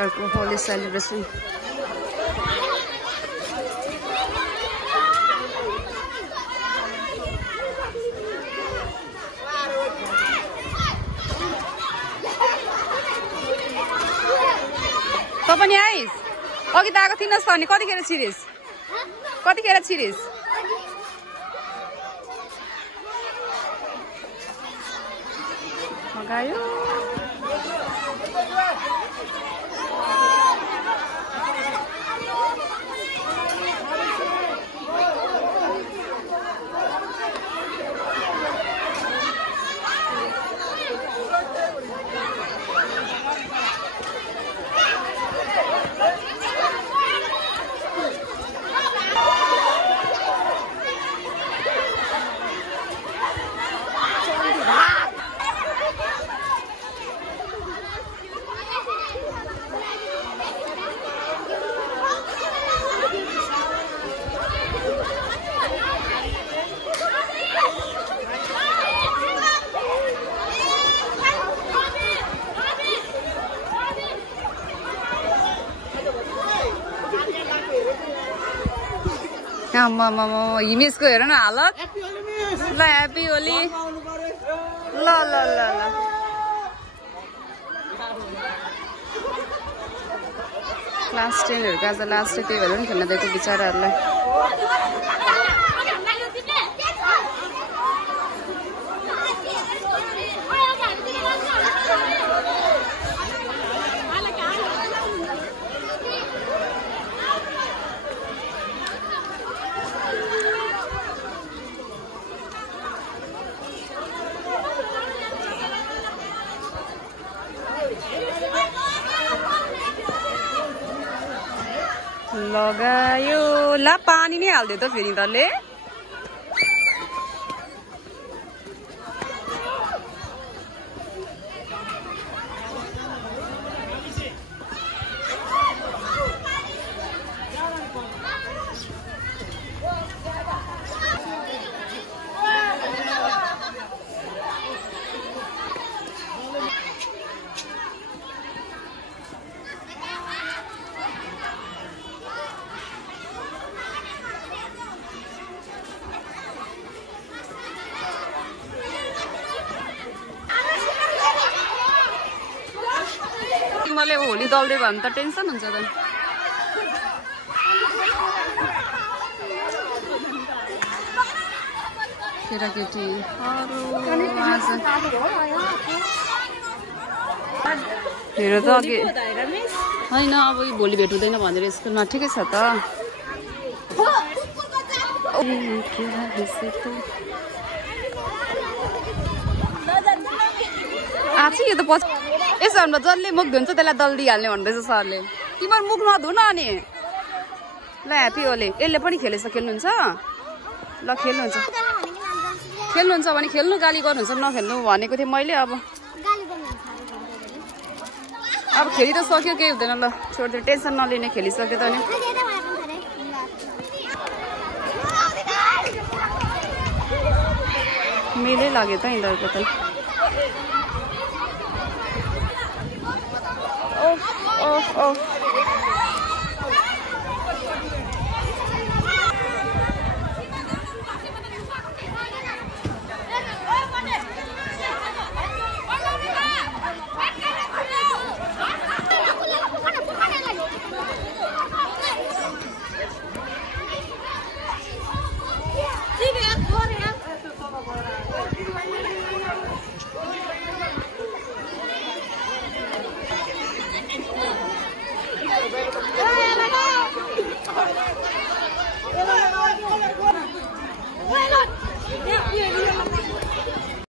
यिनीहरूको होली सेलिब्रेसन। त पनि आइस अघि त आएको थिइनस् त अनि कतिखेर छिरिस लगायो हिमेशको हेर न हालत ल ह्याप्पी होली ल ल ल ल क्लास 10हरूको आज लास्ट त्यही भएर पनि खेल्न दिएको बिचराहरूलाई। लगायो ला पानी नै हाल्दियो त फेरि तले तिमीले होली दल्दै भयो भने त टेन्सन हुन्छ त। केटाकेटी हेर त अघि होइन अब भोलि भेट हुँदैन भनेर स्कुलमा ठिकै छ त। आज यो त पछि यसो भन्दा जसले मुख धुन्छ त्यसलाई दल्दिहाल्ने भन्दैछ सरले। तिम्रो मुख नधु न अनि ल ह्याप्पी होली। यसले पनि खेल्नुहुन्छ ल खेल्नुहुन्छ भने खेल्नु गाली गर्नुहुन्छ नखेल्नु भनेको थिएँ मैले। अब खेली त सक्यो केही हुँदैन ल छोडिदियो टेन्सन नलिने खेलिसक्यो त नि। मेलै लाग्यो त यिनीहरूको त। ओह